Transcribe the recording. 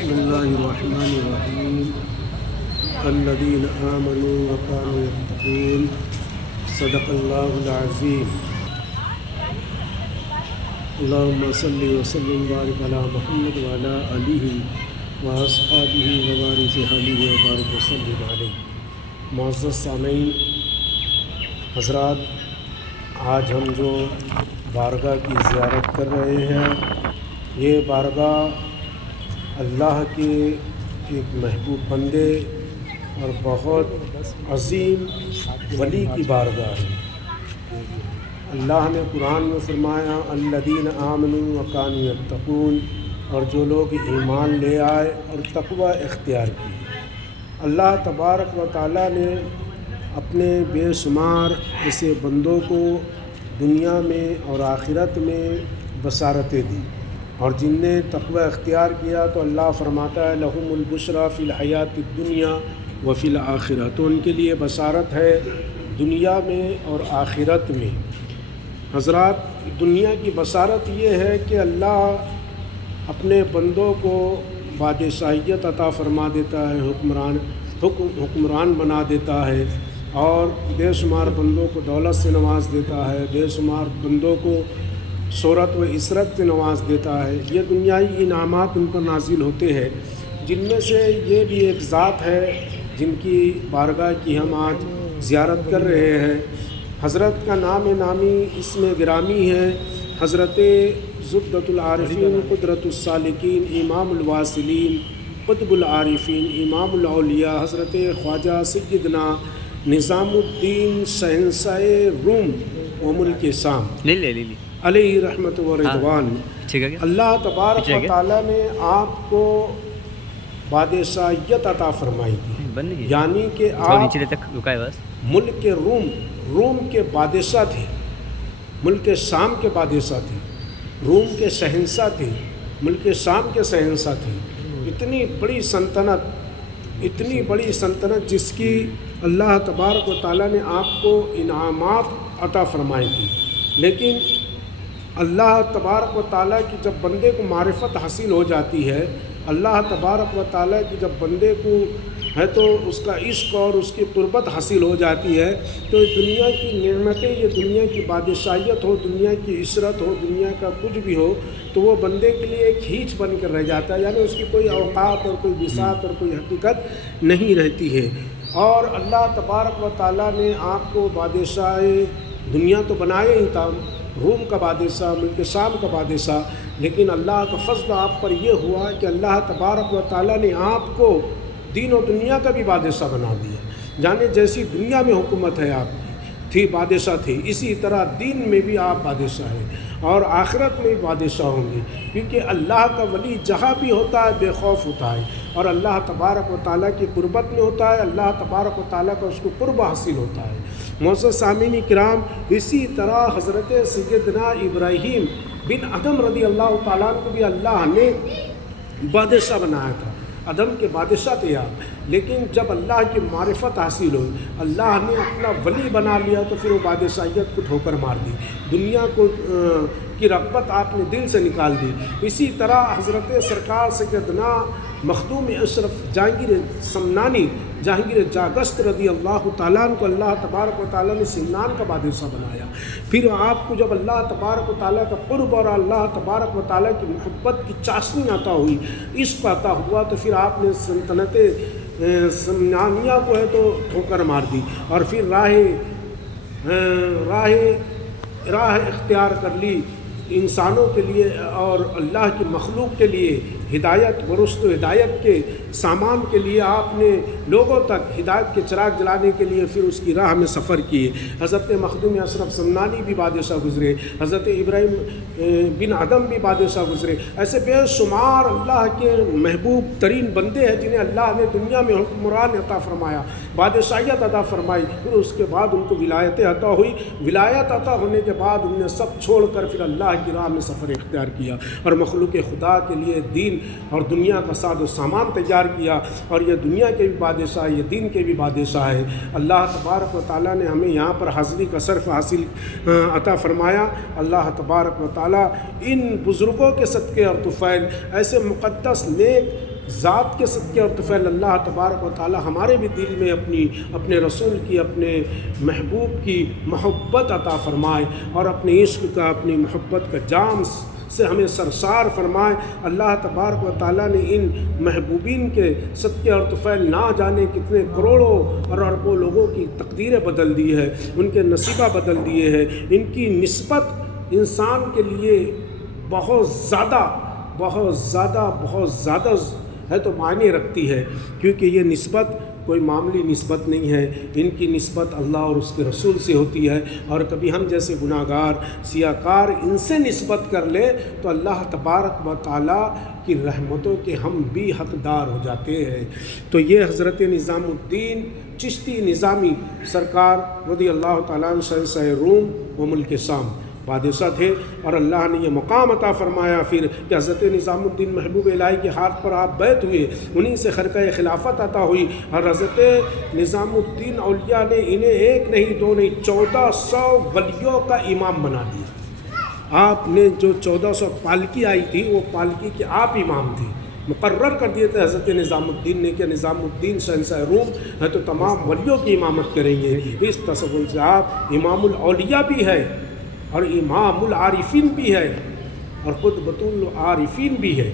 بسم اللہ الرحمن الرحیم الذین آمنوا وکانوا یتقون صدق اللہ العظیم اللہم صلی وسلم وبارک علی محمد وعلی آلہ واصحابہ وبارک علیہ وبارک وسلم علیہ۔ معزز سامعین حضرات، آج ہم جو بارگاہ کی زیارت کر رہے ہیں، یہ بارگاہ اللہ کے ایک محبوب بندے اور بہت عظیم ولی کی بارگاہ ہے۔ اللہ نے قرآن میں فرمایا الذین آمنوا وکانوا یتقون، اور جو لوگ ایمان لے آئے اور تقوی اختیار کی۔ اللہ تبارک و تعالیٰ نے اپنے بے شمار ایسے بندوں کو دنیا میں اور آخرت میں بصارتیں دی، اور جن نے تقوی اختیار کیا تو اللہ فرماتا ہے لہم البشریٰ فی الحیات الدنیا وفی الآخرہ، تو ان کے لیے بشارت ہے دنیا میں اور آخرت میں۔ حضرات، دنیا کی بشارت یہ ہے کہ اللہ اپنے بندوں کو بادشاہیت عطا فرما دیتا ہے، حکمران بنا دیتا ہے، اور بے شمار بندوں کو دولت سے نواز دیتا ہے، بے شمار بندوں کو شہرت و عزت سے نواز دیتا ہے۔ یہ دنیائی انعامات ان پر نازل ہوتے ہیں، جن میں سے یہ بھی ایک ذات ہے جن کی بارگاہ کی ہم آج زیارت کر رہے ہیں۔ حضرت کا نام نامی اسم گرامی ہے حضرت زبدۃ العارفین قدرۃ السالکین امام الواصلین قطب العارفین امام الاولیاء حضرت خواجہ سیدنا نظام الدین شہنشاہ روم و ملک شام علیہ رحمت و رضوان۔ اللہ تبارک و تعالیٰ نے آپ کو بادشاہیت عطا فرمائی تھی، یعنی کہ آپ ملک روم کے بادشاہ تھے، ملک شام کے بادشاہ تھے، روم کے شہنشاہ تھے، ملک شام کے شہنشاہ تھے۔ اتنی بڑی سلطنت جس کی اللہ تبارک و تعالیٰ نے آپ کو انعامات عطا فرمائی تھی، لیکن اللہ تبارک و تعالیٰ کی جب بندے کو معرفت حاصل ہو جاتی ہے، اللہ تبارک و تعالیٰ کی جب بندے کو ہے تو اس کا عشق اور اس کی قربت حاصل ہو جاتی ہے، تو دنیا کی نعمتیں، یہ دنیا کی بادشاہیت ہو، دنیا کی عشرت ہو، دنیا کا کچھ بھی ہو، تو وہ بندے کے لیے ایک ہیچ بن کر رہ جاتا ہے، یعنی اس کی کوئی اوقات اور کوئی بساط اور کوئی حقیقت نہیں رہتی ہے۔ اور اللہ تبارک و تعالیٰ نے آپ کو بادشاہ دنیا تو بنایا ہی تھا، روم کا بادشاہ، ملک شام کا بادشاہ، لیکن اللہ کا فضل آپ پر یہ ہوا کہ اللہ تبارک و تعالیٰ نے آپ کو دین و دنیا کا بھی بادشاہ بنا دیا۔ جانے جیسی دنیا میں حکومت ہے آپ کی تھی، بادشاہ تھے، اسی طرح دین میں بھی آپ بادشاہ ہیں اور آخرت میں بھی بادشاہ ہوں گے، کیونکہ اللہ کا ولی جہاں بھی ہوتا ہے بے خوف ہوتا ہے، اور اللہ تبارک و تعالیٰ کی قربت میں ہوتا ہے، اللہ تبارک و تعالیٰ کا اس کو قرب حاصل ہوتا ہے۔ معزز سامعین کرام، اسی طرح حضرت سیدنا ابراہیم بن ادم رضی اللہ تعالیٰ عنہ کو بھی اللہ نے بادشاہ بنایا تھا، ادم کے بادشاہ تھے آپ، لیکن جب اللہ کی معرفت حاصل ہوئی، اللہ نے اپنا ولی بنا لیا، تو پھر وہ بادشاہیت کو ٹھوکر مار دی، دنیا کو کی رغبت آپ نے دل سے نکال دی۔ اسی طرح حضرت سرکار سیدنا مخدوم اشرف جہانگیر سمنانی، جہانگیر جاگست رضی اللہ تعالیٰ عنہ کو اللہ تبارک و تعالیٰ نے سمنان کا بادشاہ بنایا۔ پھر آپ کو جب اللہ تبارک و تعالیٰ کا قرب اور اللہ تبارک و تعالیٰ کی محبت کی چاشنی عطا ہوئی، عشق عطا ہوا، تو پھر آپ نے سلطنت سمنانیہ کو ہے تو ٹھوکر مار دی، اور پھر راہ اختیار کر لی انسانوں کے لیے اور اللہ کی مخلوق کے لیے، ہدایت و رشد و ہدایت کے سامان کے لیے آپ نے لوگوں تک ہدایت کے چراغ جلانے کے لیے پھر اس کی راہ میں سفر کیے۔ حضرت مخدوم اشرف سمنانی بھی بادشاہ گزرے، حضرت ابراہیم بن ادم بھی بادشاہ گزرے، ایسے بے شمار اللہ کے محبوب ترین بندے ہیں جنہیں اللہ نے دنیا میں حکمران عطا فرمایا، بادشاہیت عطا فرمائی، پھر اس کے بعد ان کو ولایتیں عطا ہوئی۔ ولایت عطا ہونے کے بعد انہوں نے سب چھوڑ کر پھر اللہ کی راہ میں سفر اختیار کیا اور مخلوق خدا کے لیے دین اور دنیا کا ساز و سامان تیار کیا، اور یہ دنیا کے بھی بادشاہ ہے، یہ دین کے بھی بادشاہ ہے۔ اللہ تبارک و تعالیٰ نے ہمیں یہاں پر حاضری کا شرف حاصل عطا فرمایا۔ اللہ تبارک و تعالیٰ ان بزرگوں کے صدقے اور طفیل، ایسے مقدس نیک ذات کے صدقے اور طفیل، اللہ تبارک و تعالیٰ ہمارے بھی دل میں اپنے رسول کی، اپنے محبوب کی محبت عطا فرمائے، اور اپنے عشق کا، اپنی محبت کا جام سے ہمیں سرشار فرمائے۔ اللہ تبارک و تعالیٰ نے ان محبوبین کے صدقے اور طفیل نہ جانے کتنے کروڑوں اور اربوں لوگوں کی تقدیریں بدل دی ہے، ان کے نصیبہ بدل دیے ہیں۔ ان کی نسبت انسان کے لیے بہت زیادہ ہے تو معنی رکھتی ہے، کیونکہ یہ نسبت کوئی معمولی نسبت نہیں ہے۔ ان کی نسبت اللہ اور اس کے رسول سے ہوتی ہے، اور کبھی ہم جیسے گناہ گار سیاکار ان سے نسبت کر لے تو اللہ تبارک و تعالیٰ کی رحمتوں کے ہم بھی حقدار ہو جاتے ہیں۔ تو یہ حضرت نظام الدین چشتی نظامی سرکار رضی اللہ تعالیٰ عنہ شہنشاہ روم و ملک شام بادشاہ تھے، اور اللہ نے یہ مقام عطا فرمایا پھر کہ حضرت نظام الدین محبوب الہی کے ہاتھ پر آپ بیعت ہوئے، انہی سے خرقہ خلافت عطا ہوئی، اور حضرت نظام الدین اولیاء نے انہیں ایک نہیں دو نہیں 1400 ولیوں کا امام بنا دیا۔ آپ نے جو 1400 پالکی آئی تھی، وہ پالکی کے آپ امام تھے، مقرر کر دیے تھے حضرت نظام الدین نے کہ نظام الدین شہنشاہ روم ہے تو تمام ولیوں کی امامت کریں گے۔ اس تصور سے آپ امام الاولیاء بھی ہے، اور امام العارفین بھی ہے، اور خود بطول العارفین بھی ہے۔